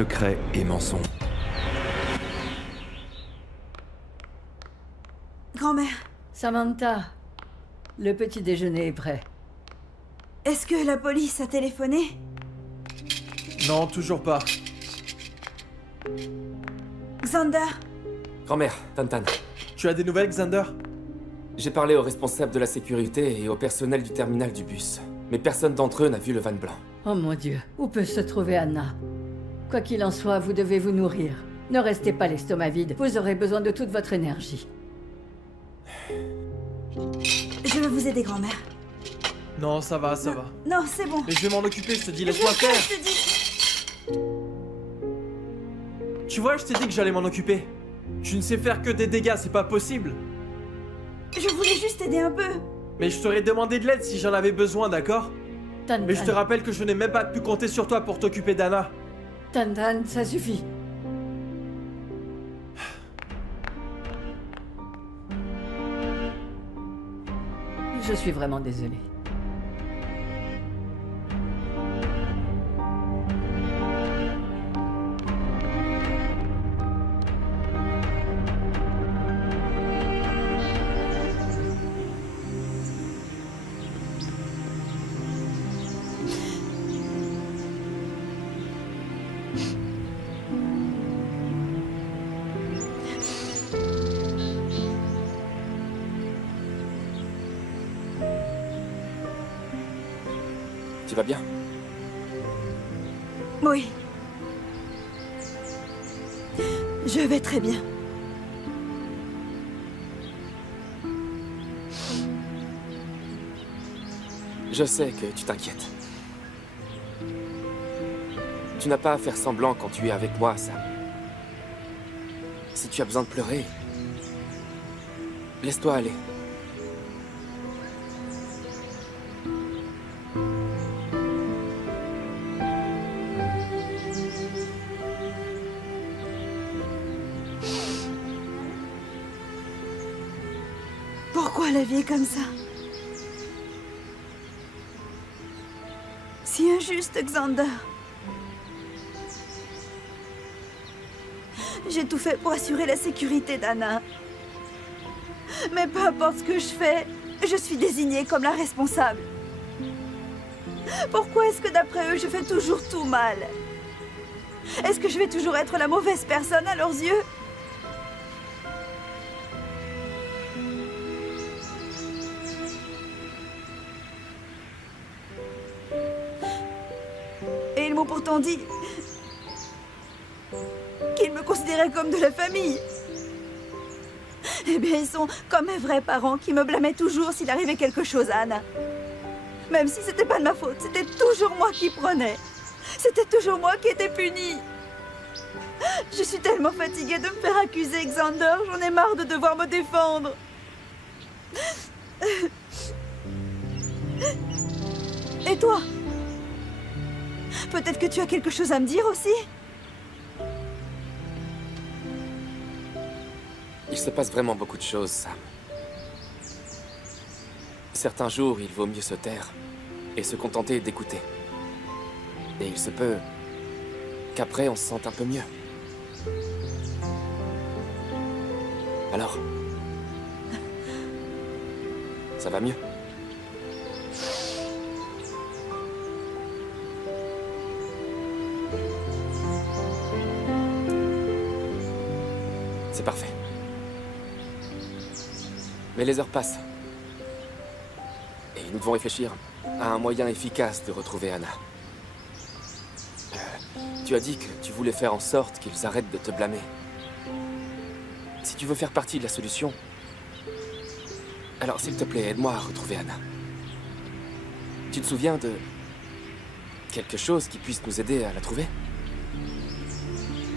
secrets et mensonges. Grand-mère, Samantha, le petit déjeuner est prêt. est-ce que la police a téléphoné? Non, toujours pas. Xander, Grand-mère, Tantan. Tu as des nouvelles, Xander? J'ai parlé aux responsables de la sécurité et au personnel du terminal du bus. Mais personne d'entre eux n'a vu le van blanc. Oh mon Dieu, où peut se trouver Anna? Quoi qu'il en soit, vous devez vous nourrir. Ne restez pas l'estomac vide, vous aurez besoin de toute votre énergie. je vais vous aider, grand-mère. Non, ça va, ça va. Non, c'est bon. Mais je vais m'en occuper, je te dis, Je laisse-moi faire. te dis... Tu vois, je t'ai dit que j'allais m'en occuper. Tu ne sais faire que des dégâts, c'est pas possible. Je voulais juste aider un peu. Mais je t'aurais demandé de l'aide si j'en avais besoin, d'accord? Tantan, Mais je te rappelle que je n'ai même pas pu compter sur toi pour t'occuper d'Anna. Tantan, ça suffit. Je suis vraiment désolée. Tu vas bien? Oui. Je vais très bien. Je sais que tu t'inquiètes. Tu n'as pas à faire semblant quand tu es avec moi, Sam. Si tu as besoin de pleurer, laisse-toi aller. Pourquoi la vie est comme ça? Si injuste, Xander. J'ai tout fait pour assurer la sécurité d'Anna. Mais peu importe ce que je fais, je suis désignée comme la responsable. Pourquoi est-ce que d'après eux, je fais toujours tout mal? Est-ce que je vais toujours être la mauvaise personne à leurs yeux? Et ils m'ont pourtant dit qu'ils me considéraient comme de la famille. Eh bien, ils sont comme mes vrais parents qui me blâmaient toujours s'il arrivait quelque chose à Anna. Même si c'était pas de ma faute, c'était toujours moi qui prenais. C'était toujours moi qui étais punie. Je suis tellement fatiguée de me faire accuser, Xander. J'en ai marre de devoir me défendre. Et toi? Peut-être que tu as quelque chose à me dire aussi? Il se passe vraiment beaucoup de choses, Sam. Certains jours, il vaut mieux se taire et se contenter d'écouter. Et il se peut qu'après, on se sente un peu mieux. Alors? Ça va mieux? C'est parfait. Mais les heures passent. Et nous devons réfléchir à un moyen efficace de retrouver Anna. Tu as dit que tu voulais faire en sorte qu'ils arrêtent de te blâmer. Si tu veux faire partie de la solution, alors s'il te plaît, aide-moi à retrouver Anna. Tu te souviens de quelque chose qui puisse nous aider à la trouver?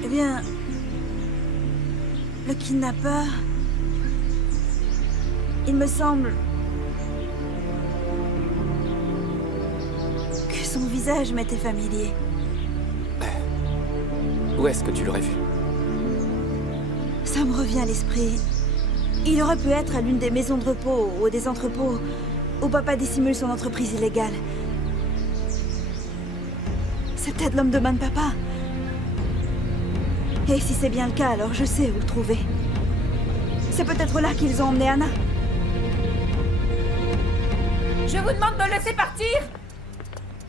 Eh bien, le kidnappeur, il me semble que son visage m'était familier. Où est-ce que tu l'aurais vu? Ça me revient à l'esprit. Il aurait pu être à l'une des maisons de repos ou des entrepôts où papa dissimule son entreprise illégale. C'est peut-être l'homme de main de papa. Et si c'est bien le cas, alors je sais où le trouver. C'est peut-être là qu'ils ont emmené Anna. Je vous demande de me laisser partir!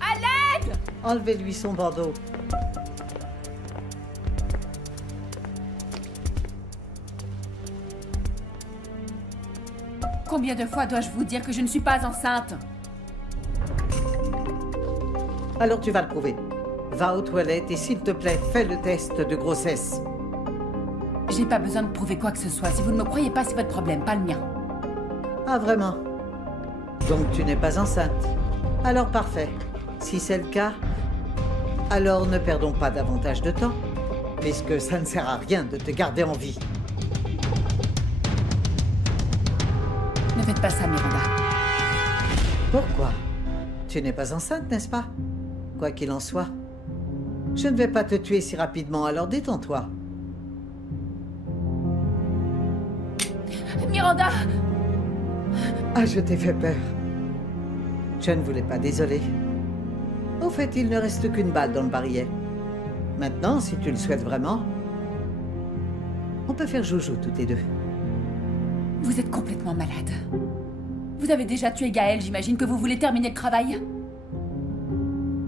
À l'aide! Enlevez-lui son bandeau. Combien de fois dois-je vous dire que je ne suis pas enceinte? Alors tu vas le prouver. Va aux toilettes et s'il te plaît, fais le test de grossesse. J'ai pas besoin de prouver quoi que ce soit. Si vous ne me croyez pas, c'est votre problème, pas le mien. Ah vraiment? Donc tu n'es pas enceinte? Alors parfait. Si c'est le cas, alors ne perdons pas davantage de temps, puisque ça ne sert à rien de te garder en vie. Ne faites pas ça, Miranda. Pourquoi? Tu n'es pas enceinte, n'est-ce pas? Quoi qu'il en soit, je ne vais pas te tuer si rapidement, alors détends-toi. Miranda! Ah, je t'ai fait peur. Je ne voulais pas, désolé. Au fait, il ne reste qu'une balle dans le barillet. Maintenant, si tu le souhaites vraiment, on peut faire joujou toutes les deux. Vous êtes complètement malade. Vous avez déjà tué Gaël, j'imagine que vous voulez terminer le travail.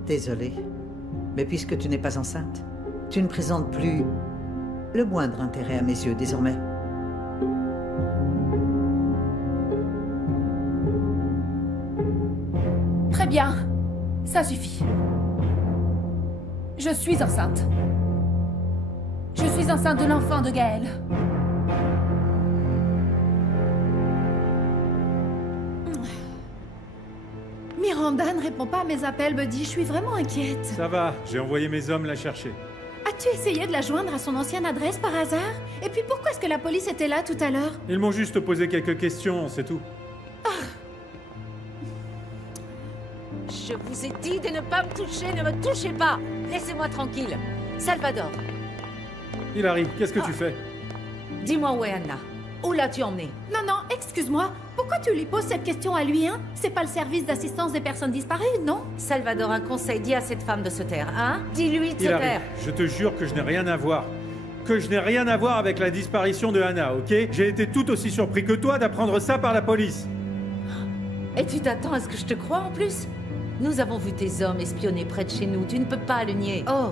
Désolé, mais puisque tu n'es pas enceinte, tu ne présentes plus le moindre intérêt à mes yeux désormais. Très bien. Ça suffit. Je suis enceinte. Je suis enceinte de l'enfant de Gaël. Miranda ne répond pas à mes appels, Buddy. Je suis vraiment inquiète. Ça va, j'ai envoyé mes hommes la chercher. As-tu essayé de la joindre à son ancienne adresse par hasard? Et puis pourquoi est-ce que la police était là tout à l'heure? Ils m'ont juste posé quelques questions, c'est tout. Je vous ai dit de ne pas me toucher, ne me touchez pas! Laissez-moi tranquille. Salvador, Il arrive, qu'est-ce que tu fais? dis-moi où est Anna. Où l'as-tu emmenée? Non, non, excuse-moi. Pourquoi tu lui poses cette question à lui, hein? C'est pas le service d'assistance des personnes disparues, non? Salvador, un conseil, dis à cette femme de se taire, hein? Dis-lui de se Il arrive, taire. je te jure que je n'ai rien à voir. Que je n'ai rien à voir avec la disparition de Anna, ok? J'ai été tout aussi surpris que toi d'apprendre ça par la police. Et tu t'attends à ce que je te croie en plus? Nous avons vu tes hommes espionner près de chez nous, tu ne peux pas le nier. Oh!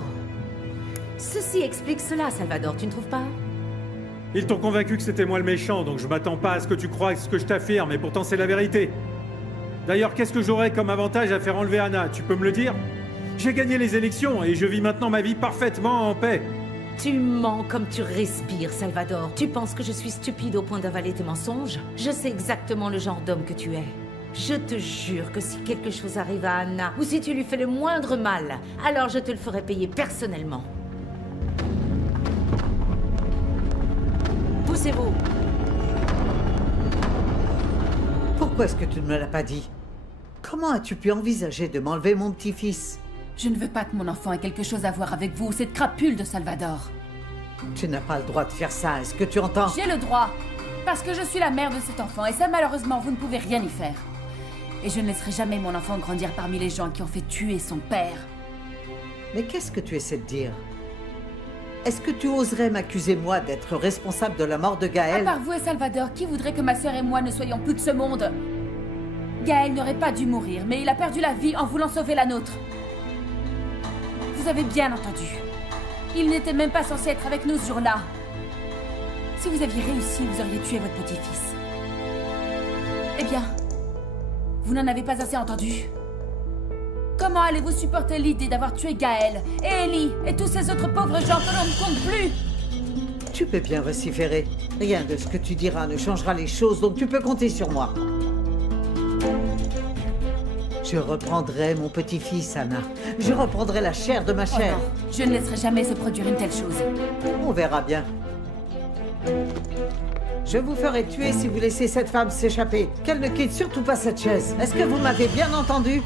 Ceci explique cela, Salvador, tu ne trouves pas? Ils t'ont convaincu que c'était moi le méchant, donc je m'attends pas à ce que tu crois ce que je t'affirme, et pourtant c'est la vérité. D'ailleurs, qu'est-ce que j'aurais comme avantage à faire enlever Anna? Tu peux me le dire? J'ai gagné les élections, et je vis maintenant ma vie parfaitement en paix. Tu mens comme tu respires, Salvador. Tu penses que je suis stupide au point d'avaler tes mensonges? Je sais exactement le genre d'homme que tu es. Je te jure que si quelque chose arrive à Anna, ou si tu lui fais le moindre mal, alors je te le ferai payer personnellement. Poussez-vous. Pourquoi est-ce que tu ne me l'as pas dit? Comment as-tu pu envisager de m'enlever mon petit-fils? Je ne veux pas que mon enfant ait quelque chose à voir avec vous, cette crapule de Salvador. Tu n'as pas le droit de faire ça, est-ce que tu entends? J'ai le droit, parce que je suis la mère de cet enfant, et ça, malheureusement, vous ne pouvez rien y faire. Et je ne laisserai jamais mon enfant grandir parmi les gens qui ont fait tuer son père. Mais qu'est-ce que tu essaies de dire? Est-ce que tu oserais m'accuser, moi, d'être responsable de la mort de À Gaël? part vous et Salvador, qui voudrait que ma sœur et moi ne soyons plus de ce monde? Gaël n'aurait pas dû mourir, mais il a perdu la vie en voulant sauver la nôtre. Vous avez bien entendu. Il n'était même pas censé être avec nous ce jour-là. Si vous aviez réussi, vous auriez tué votre petit-fils. Eh bien, vous n'en avez pas assez entendu. Comment allez-vous supporter l'idée d'avoir tué Gaël, et Ellie, et tous ces autres pauvres gens que l'on ne compte plus? Tu peux bien vociférer. Rien de ce que tu diras ne changera les choses, donc tu peux compter sur moi. Je reprendrai mon petit-fils, Anna. Je reprendrai la chair de ma Oh chair. non, je ne laisserai jamais se produire une telle chose. On verra bien. Je vous ferai tuer si vous laissez cette femme s'échapper. Qu'elle ne quitte surtout pas cette chaise. Est-ce que vous m'avez bien entendu?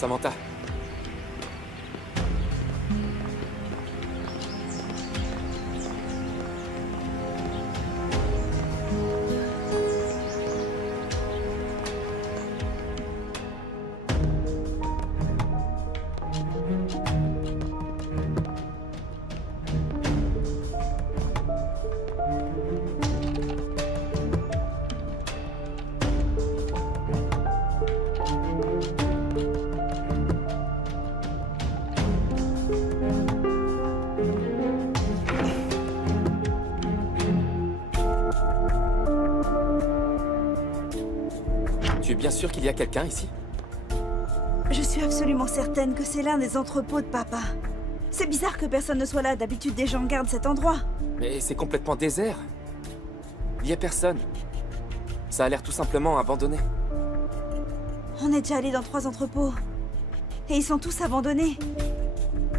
Samantha. Tu es bien sûr qu'il y a quelqu'un ici? Je suis absolument certaine que c'est l'un des entrepôts de papa. C'est bizarre que personne ne soit là. D'habitude, des gens gardent cet endroit. Mais c'est complètement désert. Il n'y a personne. Ça a l'air tout simplement abandonné. On est déjà allé dans 3 entrepôts. Et ils sont tous abandonnés.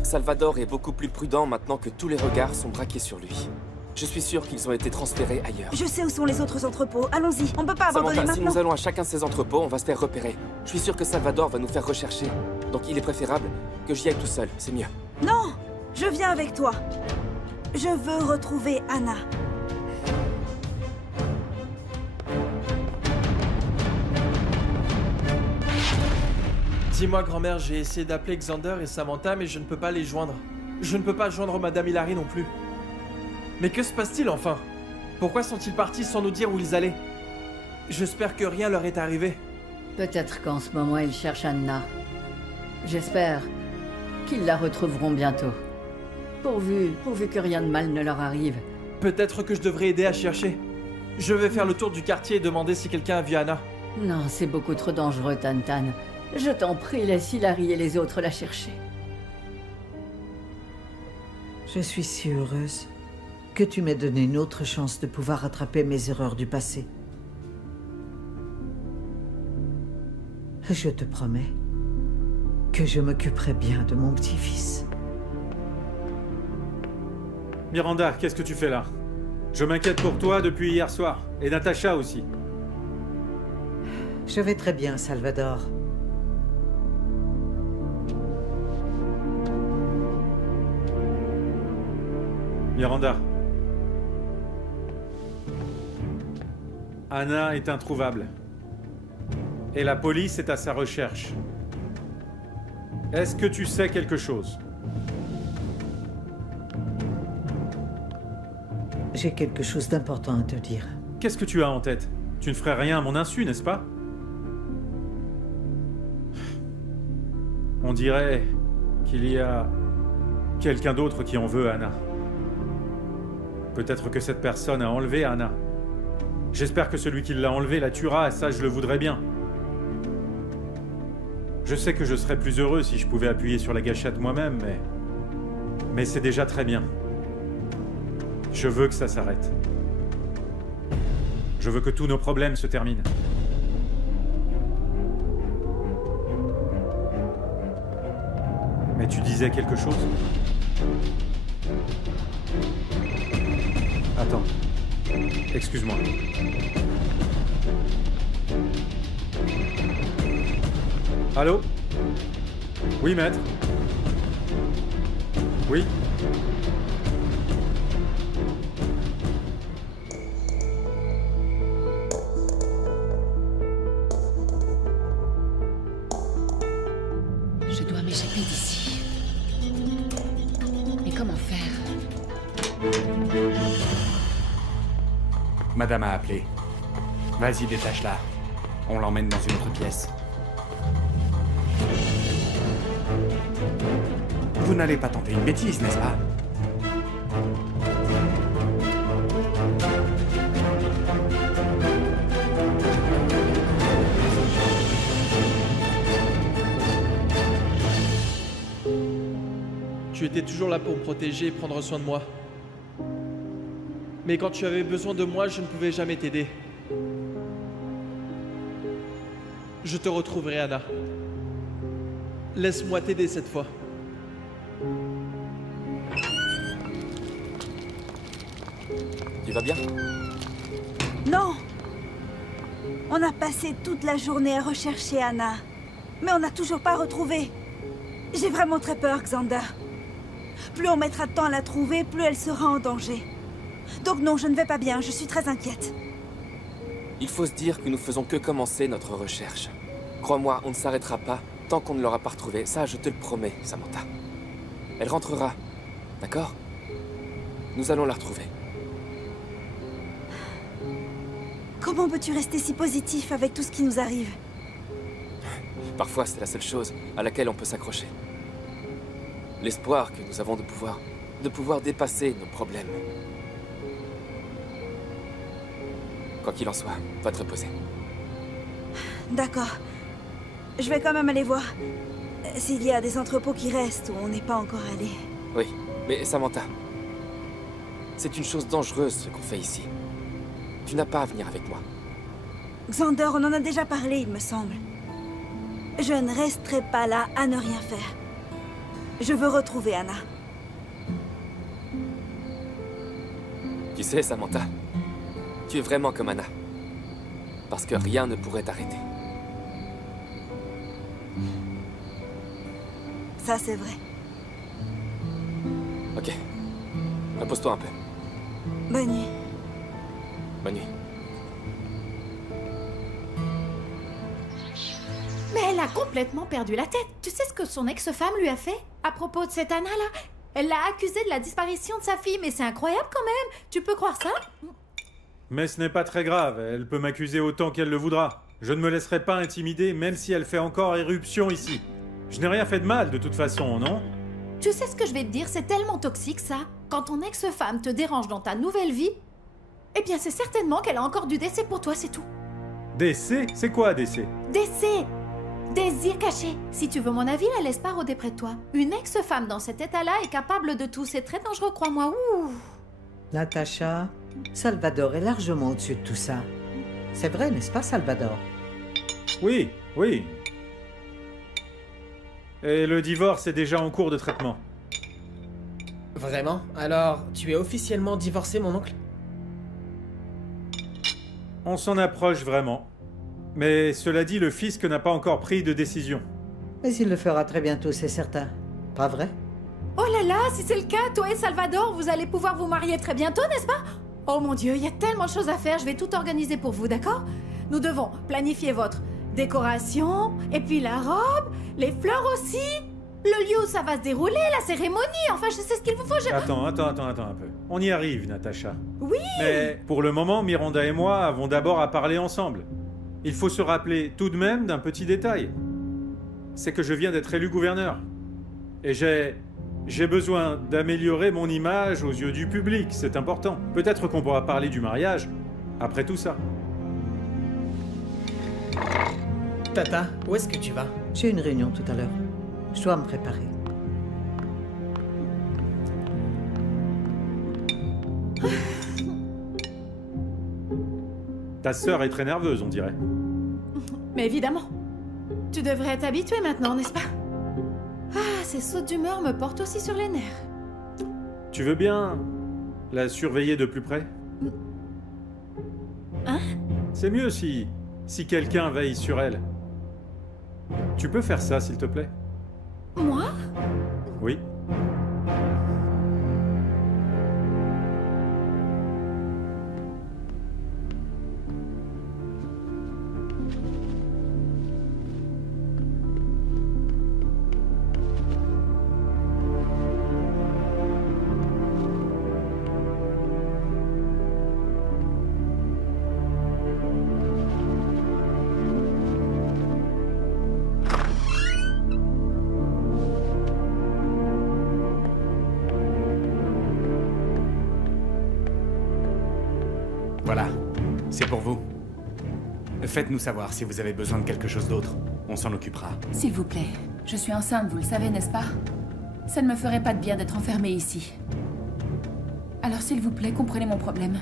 Salvador est beaucoup plus prudent maintenant que tous les regards sont braqués sur lui. Je suis sûr qu'ils ont été transférés ailleurs. Je sais où sont les autres entrepôts. Allons-y, on peut pas abandonner Samantha, si maintenant. nous allons à chacun de ces entrepôts, on va se faire repérer. Je suis sûr que Salvador va nous faire rechercher. Donc il est préférable que j'y aille tout seul, c'est mieux. Non, je viens avec toi. Je veux retrouver Anna. Dis-moi, grand-mère, j'ai essayé d'appeler Xander et Samantha, mais je ne peux pas les joindre. Je ne peux pas joindre Madame Hilary non plus. Mais que se passe-t-il enfin? Pourquoi sont-ils partis sans nous dire où ils allaient? J'espère que rien leur est arrivé. Peut-être qu'en ce moment, ils cherchent Anna. J'espère qu'ils la retrouveront bientôt. Pourvu que rien de mal ne leur arrive. Peut-être que je devrais aider à chercher. Je vais faire le tour du quartier et demander si quelqu'un a vu Anna. Non, c'est beaucoup trop dangereux, Tantan. Je t'en prie, laisse Hilary et les autres la chercher. Je suis si heureuse que tu m'aies donné une autre chance de pouvoir rattraper mes erreurs du passé. Je te promets que je m'occuperai bien de mon petit-fils. Miranda, qu'est-ce que tu fais là? Je m'inquiète pour toi depuis hier soir. Et Natacha aussi. Je vais très bien, Salvador. Miranda. Anna est introuvable. Et la police est à sa recherche. Est-ce que tu sais quelque chose? J'ai quelque chose d'important à te dire. Qu'est-ce que tu as en tête? Tu ne ferais rien à mon insu, n'est-ce pas? On dirait qu'il y a quelqu'un d'autre qui en veut Anna. Peut-être que cette personne a enlevé Anna. J'espère que celui qui l'a enlevée la tuera, et ça je le voudrais bien. Je sais que je serais plus heureux si je pouvais appuyer sur la gâchette moi-même, mais c'est déjà très bien. Je veux que ça s'arrête. Je veux que tous nos problèmes se terminent. Mais tu disais quelque chose? Attends. Excuse-moi. Allô? Oui, maître? Oui? Je dois m'échapper d'ici. Mais comment faire? Madame a appelé. Vas-y, détache-la. On l'emmène dans une autre pièce. Vous n'allez pas tenter une bêtise, n'est-ce pas? Tu étais toujours là pour me protéger et prendre soin de moi. Mais quand tu avais besoin de moi, je ne pouvais jamais t'aider. Je te retrouverai, Anna. Laisse-moi t'aider cette fois. Tu vas bien? Non! On a passé toute la journée à rechercher Anna. Mais on n'a toujours pas retrouvé. J'ai vraiment très peur, Xander. Plus on mettra de temps à la trouver, plus elle sera en danger. Donc non, je ne vais pas bien, je suis très inquiète. Il faut se dire que nous faisons que commencer notre recherche. Crois-moi, on ne s'arrêtera pas tant qu'on ne l'aura pas retrouvée. Ça, je te le promets, Samantha. Elle rentrera, d'accord? Nous allons la retrouver. Comment peux-tu rester si positif avec tout ce qui nous arrive? Parfois, c'est la seule chose à laquelle on peut s'accrocher. L'espoir que nous avons de pouvoir dépasser nos problèmes. Quoi qu'il en soit, va te reposer. D'accord. Je vais quand même aller voir s'il y a des entrepôts qui restent où on n'est pas encore allé. Oui, mais Samantha, c'est une chose dangereuse ce qu'on fait ici. Tu n'as pas à venir avec moi. Xander, on en a déjà parlé, il me semble. Je ne resterai pas là à ne rien faire. Je veux retrouver Anna. Tu sais, Samantha, tu es vraiment comme Anna. Parce que rien ne pourrait t'arrêter. Ça, c'est vrai. Ok. Repose-toi un peu. Bonne nuit. Bonne nuit. Mais elle a complètement perdu la tête. Tu sais ce que son ex-femme lui a fait à propos de cette Anna-là? Elle l'a accusée de la disparition de sa fille, mais c'est incroyable quand même. Tu peux croire ça? Mais ce n'est pas très grave, elle peut m'accuser autant qu'elle le voudra. Je ne me laisserai pas intimider, même si elle fait encore éruption ici. Je n'ai rien fait de mal, de toute façon, non? Tu sais ce que je vais te dire, c'est tellement toxique ça. Quand ton ex-femme te dérange dans ta nouvelle vie, eh bien c'est certainement qu'elle a encore du décès pour toi, c'est tout. Décès? C'est quoi, décès? Décès! Désir caché. Si tu veux mon avis, la laisse pas rôder près de toi. Une ex-femme dans cet état-là est capable de tout, c'est très dangereux, crois-moi. Ouh. Natacha, Salvador est largement au-dessus de tout ça. C'est vrai, n'est-ce pas, Salvador? Oui, oui. Et le divorce est déjà en cours de traitement. Vraiment? Alors, tu es officiellement divorcé, mon oncle? On s'en approche vraiment. Mais cela dit, le fisc n'a pas encore pris de décision. Mais il le fera très bientôt, c'est certain. Pas vrai? Oh là là, si c'est le cas, toi et Salvador, vous allez pouvoir vous marier très bientôt, n'est-ce pas? Oh mon Dieu, il y a tellement de choses à faire, je vais tout organiser pour vous, d'accord? Nous devons planifier votre décoration, et puis la robe, les fleurs aussi, le lieu où ça va se dérouler, la cérémonie, enfin je sais ce qu'il vous faut, Attends un peu. On y arrive, Natacha. Oui! Mais pour le moment, Miranda et moi avons d'abord à parler ensemble. Il faut se rappeler tout de même d'un petit détail. C'est que je viens d'être élu gouverneur. Et j'ai besoin d'améliorer mon image aux yeux du public, c'est important. Peut-être qu'on pourra parler du mariage après tout ça. Tata, où est-ce que tu vas? J'ai une réunion tout à l'heure. Je dois me préparer. Ta sœur est très nerveuse, on dirait. Mais évidemment. Tu devrais t'habituer maintenant, n'est-ce pas? Ah, ces sautes d'humeur me portent aussi sur les nerfs. Tu veux bien la surveiller de plus près? Hein? C'est mieux si quelqu'un veille sur elle. Tu peux faire ça, s'il te plaît? Moi? Oui. Voilà, c'est pour vous. Faites-nous savoir si vous avez besoin de quelque chose d'autre. On s'en occupera. S'il vous plaît, je suis enceinte, vous le savez, n'est-ce pas? Ça ne me ferait pas de bien d'être enfermée ici. Alors s'il vous plaît, comprenez mon problème.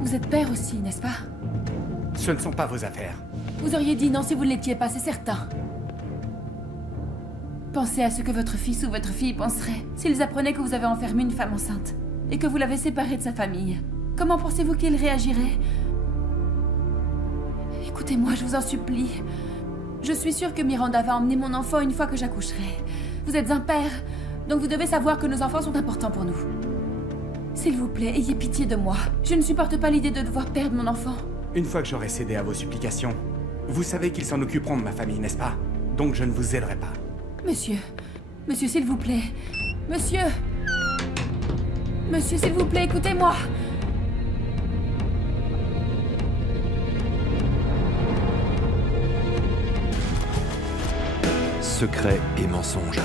Vous êtes père aussi, n'est-ce pas? Ce ne sont pas vos affaires. Vous auriez dit non si vous ne l'étiez pas, c'est certain. Pensez à ce que votre fils ou votre fille penserait s'ils apprenaient que vous avez enfermé une femme enceinte et que vous l'avez séparée de sa famille. Comment pensez-vous qu'il réagirait? Écoutez-moi, je vous en supplie. Je suis sûre que Miranda va emmener mon enfant une fois que j'accoucherai. Vous êtes un père, donc vous devez savoir que nos enfants sont importants pour nous. S'il vous plaît, ayez pitié de moi. Je ne supporte pas l'idée de devoir perdre mon enfant. Une fois que j'aurai cédé à vos supplications, vous savez qu'ils s'en occuperont de ma famille, n'est-ce pas? Donc je ne vous aiderai pas. Monsieur, monsieur, s'il vous plaît. Monsieur, monsieur, s'il vous plaît, écoutez-moi. Secret et mensonge.